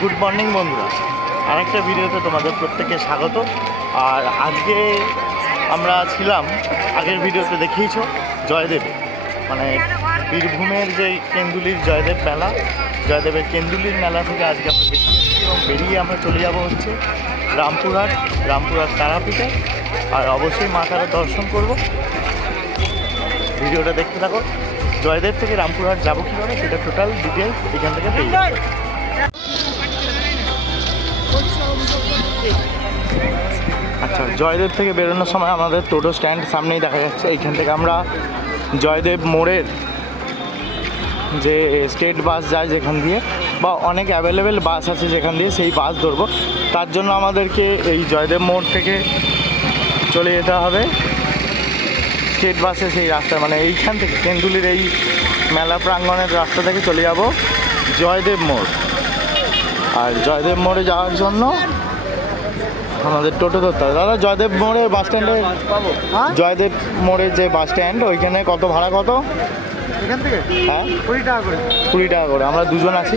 Good morning বন্ধুরা, আরেকটা ভিডিওতে তোমাদের প্রত্যেককে স্বাগত। আর আজকে আমরা ছিলাম, আগের ভিডিওতে দেখিয়েছো, জয়দেবে, মানে বীরভূমের যে কেন্দুলির জয়দেব মেলা, জয়দেবের কেন্দুলির মেলা থেকে আজকে আমরা বেরিয়েছি এবং বেরিয়ে আমরা চলে যাব হচ্ছে রামপুরহাট তারাপীঠে। আর অবশ্যই মা তারা দর্শন করব। ভিডিওটা দেখতে থাকো। জয়দেব থেকে রামপুরহাট যাবো কীভাবে সেটা টোটাল ডিটেলস এখান থেকে পেয়ে যাবে। আচ্ছা, জয়দেব থেকে বেরোনোর সময় আমাদের টোটো স্ট্যান্ড সামনেই দেখা যাচ্ছে। এইখান থেকে আমরা জয়দেব মোড়ের যে স্টেট বাস যায় যেখান দিয়ে, বা অনেক অ্যাভেলেবেল বাস আছে যেখান দিয়ে, সেই বাস ধরবো। তার জন্য আমাদেরকে এই জয়দেব মোড় থেকে চলে যেতে হবে স্টেট বাসে সেই রাস্তায়, মানে এইখান থেকে কেন্দুলির এই মেলা প্রাঙ্গণের রাস্তা থেকে চলে যাব জয়দেব মোড়। আর জয়দেব মোড়ে যাওয়ার জন্য আমাদের টোটো ধরতে হবে। দাদা, জয়দেব মোড়ে বাস স্ট্যান্ডে, জয়দেব মোড়ে যে বাস স্ট্যান্ড ওইখানে কত ভাড়া কত এখান থেকে? হ্যাঁ, 20 টাকা করে। 20 টাকা করে। আমরা দুজন আছি।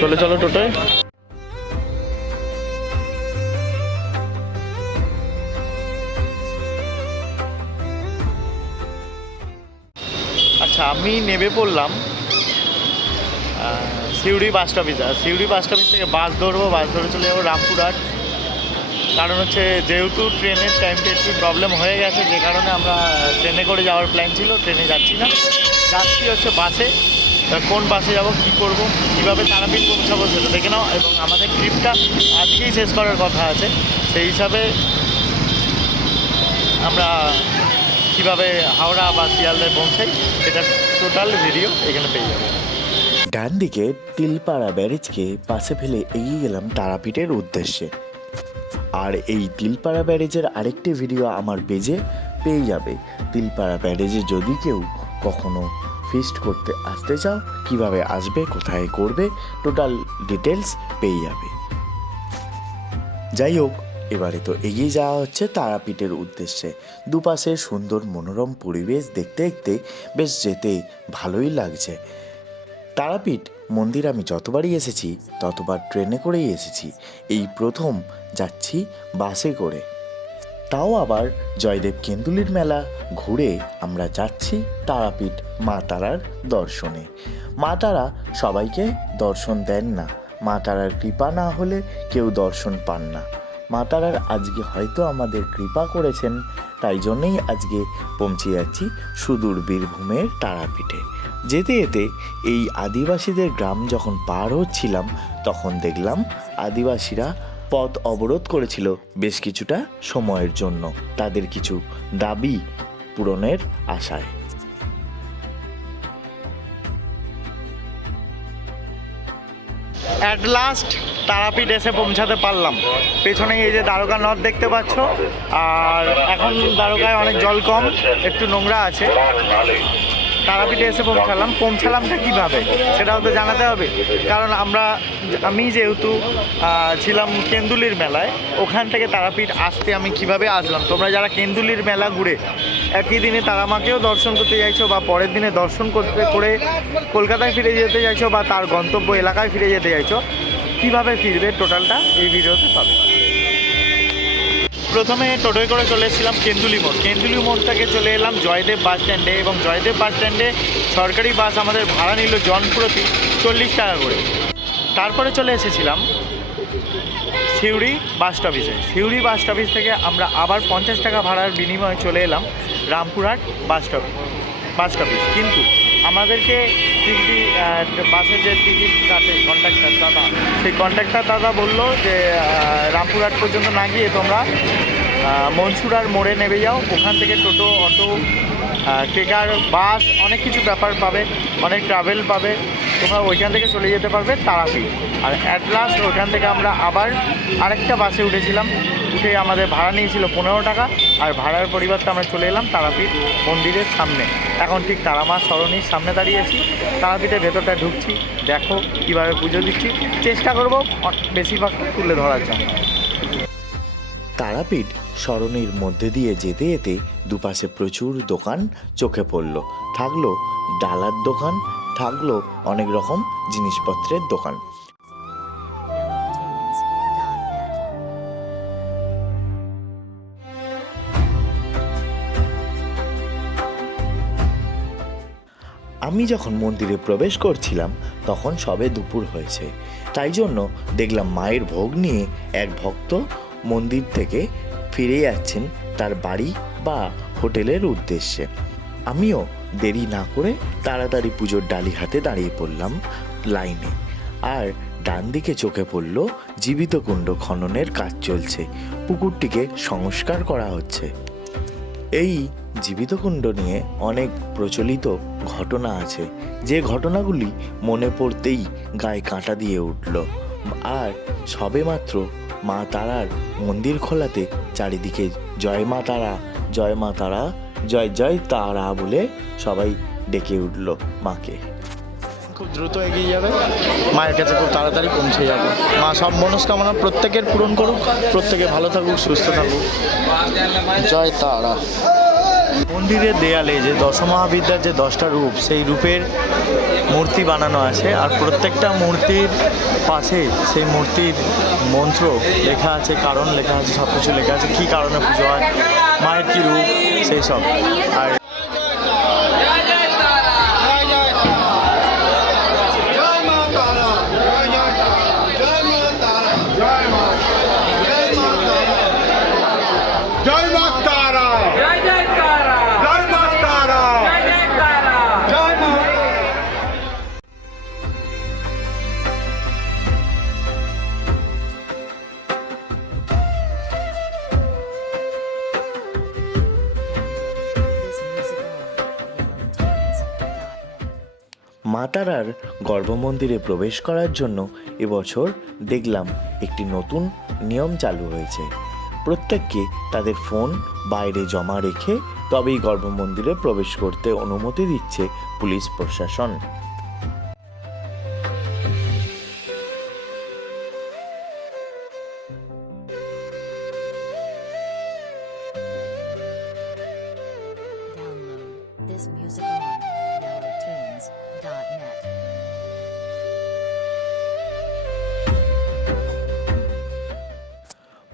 চলো চলো টোটোয়। আচ্ছা, আমি নেমে পড়লাম সিউড়ি বাস স্টপেজ। আর সিউড়ি বাস স্টপেজ থেকে বাস ধরবো, বাস ধরে চলে যাবো রামপুরহাট। কারণ হচ্ছে যেহেতু ট্রেনের টাইমটা একটু প্রবলেম হয়ে গেছে, যে কারণে আমরা ট্রেনে করে যাওয়ার প্ল্যান ছিল, ট্রেনে যাচ্ছি না, যাচ্ছি হচ্ছে বাসে। কোন বাসে যাব, কী করব, কীভাবে তারাপীঠ পৌঁছাবো সেটা দেখে নাও। এবং আমাদের ট্রিপটা আজকেই শেষ করার কথা আছে, সেই হিসাবে আমরা কীভাবে হাওড়া বা শিয়ালদায় পৌঁছাই সেটা টোটাল ভিডিও এখানে পেয়ে যাবে। ডান দিকে তিলপাড়া ব্যারেজকে পাশে ফেলে এগিয়ে গেলাম তারাপীঠের উদ্দেশ্যে। আর এই তিলপাড়া ব্যারেজের আরেকটি ভিডিও আমার পেজে পেয়ে যাবে। তিলপাড়া ব্যারেজে যদি কেউ কখনো ফিস্ট করতে আসতে চাও, কিভাবে আসবে, কোথায় করবে, টোটাল ডিটেলস পেয়ে যাবে। যাই হোক, এবারে তো এগিয়ে যাওয়া হচ্ছে তারাপীঠের উদ্দেশ্যে। দুপাশে সুন্দর মনোরম পরিবেশ দেখতে দেখতে বেশ যেতে ভালোই লাগছে। তারাপীঠ মন্দির আমি যতবারই এসেছি ততবার ট্রেনে করেই এসেছি, এই প্রথম যাচ্ছি বাসে করে। তাও আবার জয়দেব কেন্দুলির মেলা ঘুরে আমরা যাচ্ছি তারাপীঠ মা তারার দর্শনে। মা তারা সবাইকে দর্শন দেন না, মা তারার কৃপা না হলে কেউ দর্শন পান না। মা তারার আজকে হয়তো আমাদের কৃপা করেছেন, তাই জন্যেই আজকে পৌঁছে যাচ্ছি সুদূর বীরভূমের তারাপীঠে। যেতে যেতে এই আদিবাসীদের গ্রাম যখন পার হচ্ছিলাম, তখন দেখলাম আদিবাসীরা পথ অবরোধ করেছিল বেশ কিছুটা সময়ের জন্য, তাদের কিছু দাবি পূরণের আশায়। অ্যাট লাস্ট তারাপীঠ এসে পৌঁছাতে পারলাম। পেছনে এই যে দ্বারকা নদ দেখতে পাচ্ছ, আর এখন দ্বারকায় অনেক জল কম, একটু নোংরা আছে। তারাপীঠে এসে পৌঁছালামটা কীভাবে সেটাও তো জানাতে হবে। কারণ আমি যেহেতু ছিলাম কেন্দুলির মেলায়, ওখান থেকে তারাপীঠ আসতে আমি কিভাবে আসলাম, তোমরা যারা কেন্দুলির মেলা ঘুরে একই দিনে তারামাকেও দর্শন করতে চাইছো, বা পরের দিনে দর্শন করে কলকাতায় ফিরে যেতে চাইছো, বা তার গন্তব্য এলাকায় ফিরে যেতে চাইছো, কীভাবে ফিরবে টোটালটা এই ভিডিওতে পাবে। প্রথমে টোটোয় করে চলে এসেছিলাম কেন্দুলি মোড় থেকে চলে এলাম জয়দেব বাস স্ট্যান্ডে, এবং জয়দেব বাস স্ট্যান্ডে সরকারি বাস আমাদের ভাড়া নিল জনপ্রতি 40 টাকা করে। তারপরে চলে এসেছিলাম সিউড়ি বাস স্টপেজে। সিউড়ি বাস স্টপেজ থেকে আমরা আবার 50 টাকা ভাড়ার বিনিময়ে চলে এলাম রামপুরহাট বাস স্টপেজ। কিন্তু আমাদেরকে বাসের যে টিকিট কাটে কন্ডাক্টর দাদা, সেই কন্ডাক্টর দাদা বললো যে রামপুরহাট পর্যন্ত না গিয়ে তোমরা মনসুরার মোড়ে নেমে যাও, ওখান থেকে টোটো, অটো, ট্রেকার, বাস, অনেক কিছু ব্যাপার পাবে, অনেক ট্রাভেল পাবে, তোমরা ওইখান থেকে চলে যেতে পারবে তারাপীঠ। আর অ্যাট লাস্ট ওইখান থেকে আমরা আবার আরেকটা বাসে উঠেছিলাম, উঠে আমাদের ভাড়া নিয়েছিল 15 টাকা, আর ভাড়ার পরিবর্তে আমরা চলে এলাম তারাপীঠ মন্দিরের সামনে। এখন ঠিক তারামা সরণির সামনে দাঁড়িয়েছি, তারাপীঠের ভেতরটা ঢুকছি, দেখো কীভাবে পুজো দিচ্ছি, চেষ্টা করব বেশিরভাগ তুলে ধরার জন্য। তারাপীঠ সরণির মধ্যে দিয়ে যেতে যেতে দুপাশে প্রচুর দোকান চোখে পড়ল। থাকলো ডালার দোকান, থাকলো অনেক রকম জিনিসপত্রের দোকান। আমি যখন মন্দিরে প্রবেশ করছিলাম তখন সবে দুপুর হয়েছে, তাই জন্য দেখলাম মায়ের ভোগ নিয়ে এক ভক্ত মন্দির থেকে ফিরে যাচ্ছেন তার বাড়ি বা হোটেলের উদ্দেশ্যে। আমিও দেরি না করে তাড়াতাড়ি পুজোর ডালি হাতে দাঁড়িয়ে পড়লাম লাইনে। আর ডান দিকে চোখে পড়ল জীবিত কুণ্ড খননের কাজ চলছে, পুকুরটিকে সংস্কার করা হচ্ছে। এই জীবিত কুণ্ড নিয়ে অনেক প্রচলিত ঘটনা আছে, যে ঘটনাগুলি মনে পড়তেই গায়ে কাঁটা দিয়ে উঠল। আর সবেমাত্র মা তারার মন্দির খোলাতে চারিদিকে জয় মা তারা, জয় মা তারা, জয় জয় তারা বলে সবাই ডেকে উঠল মাকে। খুব দ্রুত এগিয়ে যাবে, মায়ের কাছে খুব তাড়াতাড়ি পৌঁছে যাবে। মা সব মনস্কামনা প্রত্যেকের পূরণ করুক, প্রত্যেকে ভালো থাকুক, সুস্থ থাকুক, জয় তারা। মন্দিরের দেয়ালে যে দশমহাবিদ্যার যে 10টা রূপ, সেই রূপের মূর্তি বানানো আছে। আর প্রত্যেকটা মূর্তির পাশে সেই মূর্তির মন্ত্র লেখা আছে, কারণ লেখা আছে, সব কিছু লেখা আছে, কী কারণে পুজো হয়, মায়ের কী রূপ, সেই সব। আর মা তারার গর্ভমন্দিরে প্রবেশ করার জন্য এবছর দেখলাম একটি নতুন নিয়ম চালু হয়েছে। প্রত্যেককে তাদের ফোন বাইরে জমা রেখে তবেই গর্ভমন্দিরে প্রবেশ করতে অনুমতি দিচ্ছে পুলিশ প্রশাসন। Download this music on yellowtunes.net.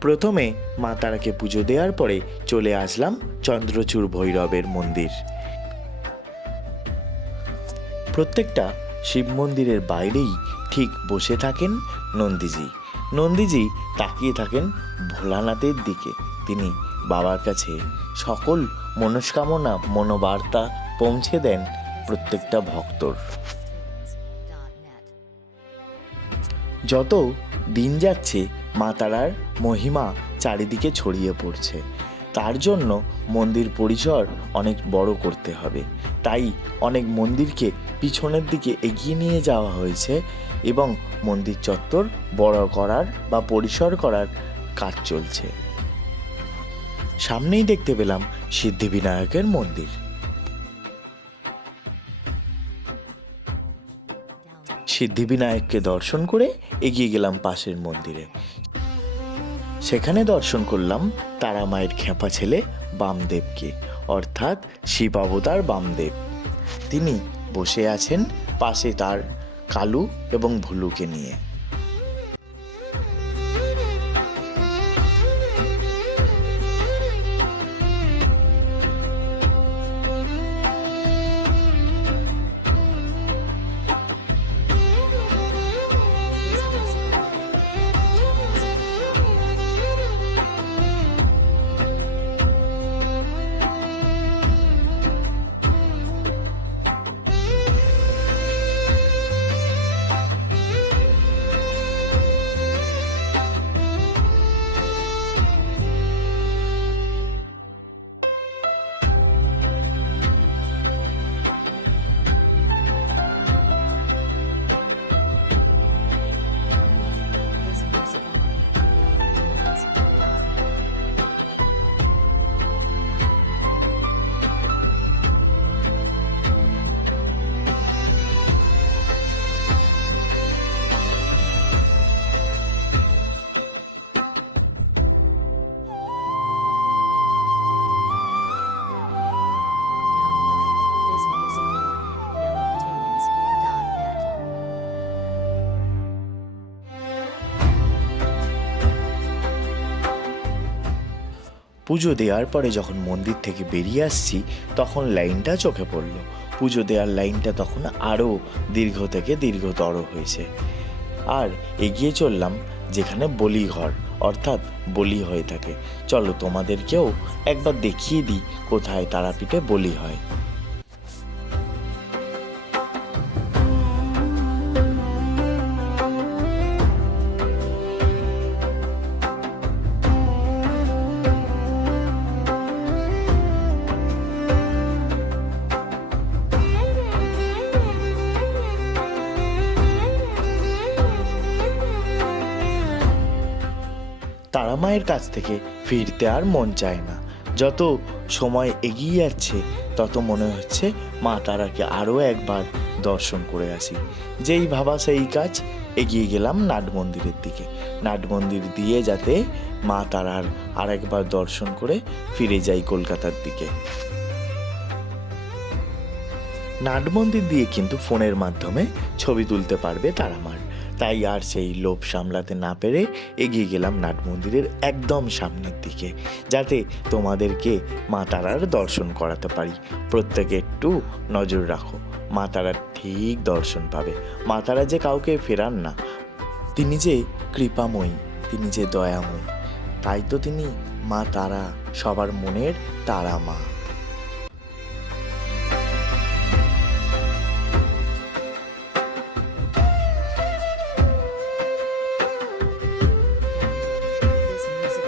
প্রথমে মা তারাকে পুজো দেওয়ার পরে চলে আসলাম চন্দ্রচূড় ভৈরবের মন্দির। প্রত্যেকটা শিব মন্দিরের বাইরেই ঠিক বসে থাকেন নন্দীজি। নন্দীজি তাকিয়ে থাকেন ভোলানাথের দিকে। তিনি বাবার কাছে সকল মনস্কামনা মনোবার্তা পৌঁছে দেন প্রত্যেকটা ভক্তর। যত দিন যাচ্ছে মা তারার মহিমা চারিদিকে ছড়িয়ে পড়ছে, তার জন্য মন্দির পরিসর অনেক বড় করতে হবে। তাই অনেক মন্দিরকে পিছনের দিকে এগিয়ে নিয়ে যাওয়া হয়েছে এবং মন্দির চত্বর বড় করার বা পরিসর করার কাজ চলছে। সামনেই দেখতে পেলাম সিদ্ধিবিনায়কের মন্দির। সিদ্ধিবিনায়ককে দর্শন করে এগিয়ে গেলাম পাশের মন্দিরে। সেখানে দর্শন করলাম তারা মায়ের খেপা ছেলে বামদেবকে, অর্থাৎ শিব অবতার বামদেব। তিনি বসে আছেন পাশে তার কালু এবং ভুলুকে নিয়ে। This music on yellowtunes.net. Download this music on yellowtunes.net. পুজো দেওয়ার পরে যখন মন্দির থেকে বেরিয়ে আসছি তখন লাইনটা চোখে পড়ল। পুজো দেওয়ার লাইনটা তখন আরও দীর্ঘ থেকে দীর্ঘতর হয়েছে। আর এগিয়ে চললাম যেখানে বলি ঘর অর্থাৎ বলি হয়ে থাকে। চলো তোমাদেরকেও একবার দেখিয়ে দিই কোথায় তারাপীঠে বলি হয়। তারা মায়ের কাছ থেকে ফিরতে আর মন চায় না। যত সময় এগিয়ে যাচ্ছে তত মনে হচ্ছে মা তারাকে আরও একবার দর্শন করে আসি। যেই ভাবা সেই কাজ, এগিয়ে গেলাম নাট মন্দিরের দিকে। নাট মন্দির দিয়ে যাতে মা তারার আরেকবার দর্শন করে ফিরে যাই কলকাতার দিকে। নাট মন্দির দিয়ে কিন্তু ফোনের মাধ্যমে ছবি তুলতে পারবে তারা মার। তাই আর সেই লোভ সামলাতে না পেরে এগিয়ে গেলাম নাট মন্দিরের একদম সামনের দিকে, যাতে তোমাদেরকে মা তারার দর্শন করাতে পারি। প্রত্যেকে একটু নজর রাখো, মা তারার ঠিক দর্শন পাবে। মা তারা যে কাউকে ফেরান না, তিনি যে কৃপাময়ী, তিনি যে দয়াময়ী, তাই তো তিনি মা তারা, সবার মনের তারা মা। This music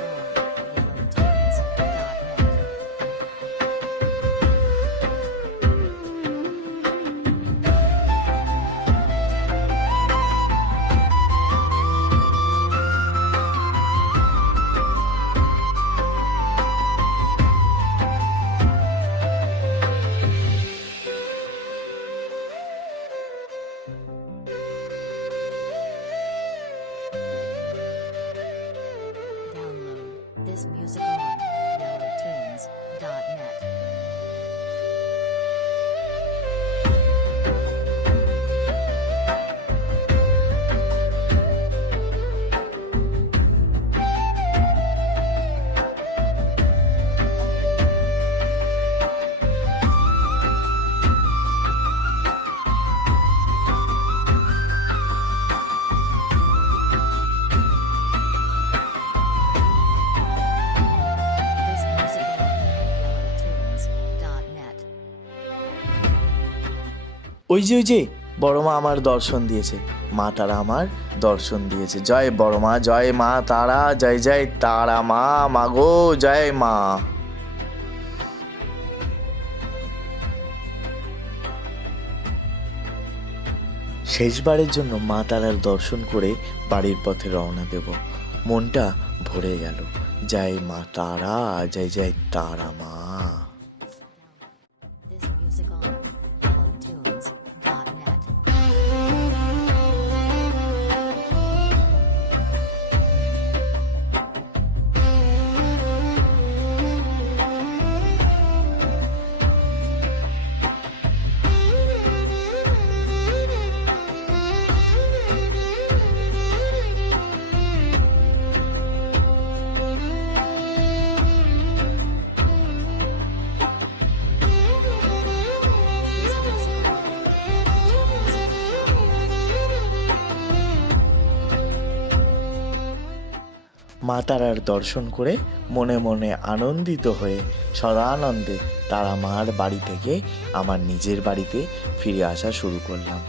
on yellowtones.net. Download this music on yellowtones.net. This music on yellowtones.net. ওই যে বড় মা আমার দর্শন দিয়েছে, মা তারা আমার দর্শন দিয়েছে। জয় বড় মা, জয় মা তারা, জয় জয় তারা মা, মাগো জয় মা। শেষবারের জন্য মা তারার দর্শন করে বাড়ির পথে রওনা দেব। মনটা ভরে গেল। জয় মা তারা, জয় জয় তারা মা। This music on yellowtones.net. This music on yellowtones.net. মা তারার দর্শন করে মনে মনে আনন্দিত হয়ে সদানন্দে তারা মার বাড়ি থেকে আমার নিজের বাড়িতে ফিরে আসা শুরু করলাম।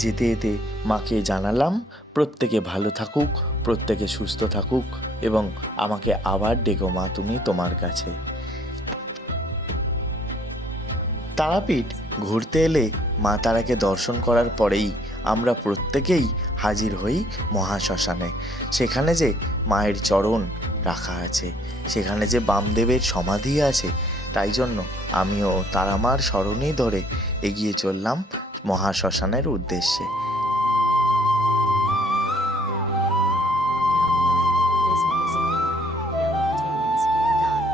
যেতে যেতে মাকে জানালাম প্রত্যেকে ভালো থাকুক, প্রত্যেকে সুস্থ থাকুক এবং আমাকে আবার ডেকো মা তুমি তোমার কাছে। তারাপীঠ ঘুরতে এলে মা তারাকে দর্শন করার পরেই আমরা প্রত্যেকেই হাজির হই মহাশ্মশানে। সেখানে যে মায়ের চরণ রাখা আছে, সেখানে যে বামদেবের সমাধি আছে, তাই জন্য আমিও তারা মার স্মরণেই ধরে এগিয়ে চললাম মহাশ্মশানের উদ্দেশ্যে। Download this music on yellowtones.net.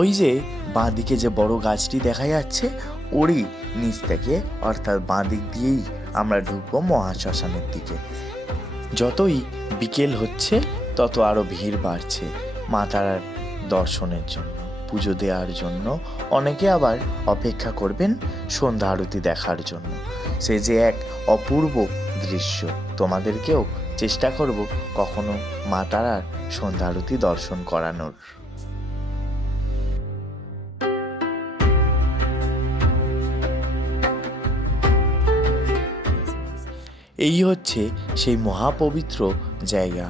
ওই যে বাঁদিকে যে বড় গাছটি দেখা যাচ্ছে ওরই নিচ থেকে অর্থাৎ বাঁদিক দিয়েই আমরা ঢুকবো মহাশ্মশানের দিকে। যতই বিকেল হচ্ছে তত আরও ভিড় বাড়ছে মা তারার দর্শনের জন্য, পুজো দেওয়ার জন্য। অনেকে আবার অপেক্ষা করবেন সন্ধ্যা আরতি দেখার জন্য। সে যে এক অপূর্ব দৃশ্য, তোমাদেরকেও চেষ্টা করব কখনো মা তারার সন্ধ্যা আরতি দর্শন করানোর। এই হচ্ছে সেই মহাপবিত্র জায়গা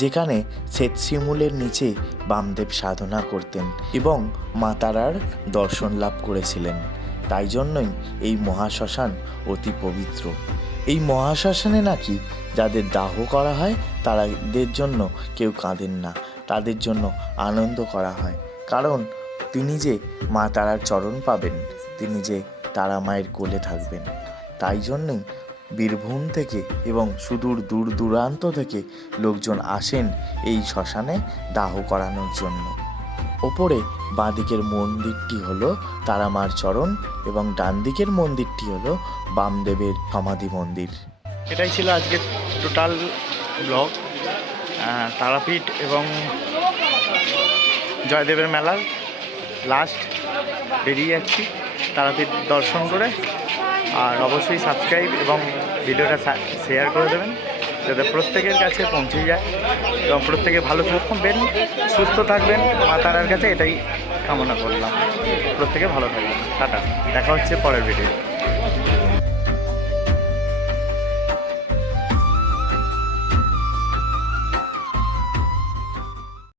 যেখানে শ্বেতশিমুলের নিচে বামদেব সাধনা করতেন এবং মা তারার দর্শন লাভ করেছিলেন। তাই জন্যই এই মহাশ্মশান অতি পবিত্র। এই মহাশ্মশানে নাকি যাদের দাহ করা হয় তাদের জন্য কেউ কাঁদেন না, তাদের জন্য আনন্দ করা হয়। কারণ তিনি যে মা তারার চরণ পাবেন, তিনি যে তারা মায়ের কোলে থাকবেন। তাই জন্যই বীরভূম থেকে এবং সুদূর দূর দূরান্ত থেকে লোকজন আসেন এই শ্মশানে দাহ করানোর জন্য। ওপরে বাঁদিকের মন্দিরটি হলো তারামার চরণ এবং ডান দিকের মন্দিরটি হলো বামদেবের সমাধি মন্দির। এটাই ছিল আজকের টোটাল ব্লগ। তারাপীঠ এবং জয়দেবের মেলার লাস্ট বেরিয়ে যাচ্ছি তারাপীঠ দর্শন করে। আর অবশ্যই সাবস্ক্রাইব এবং ভিডিওটা শেয়ার করে দেবেন যাতে প্রত্যেকের কাছে পৌঁছে যায় এবং প্রত্যেকে ভালো থাকবেন, সুস্থ থাকবেন মা তারার কাছে, এটাই কামনা করলাম। প্রত্যেকে ভালো থাকবেন। টাটা, দেখা হচ্ছে পরের ভিডিও।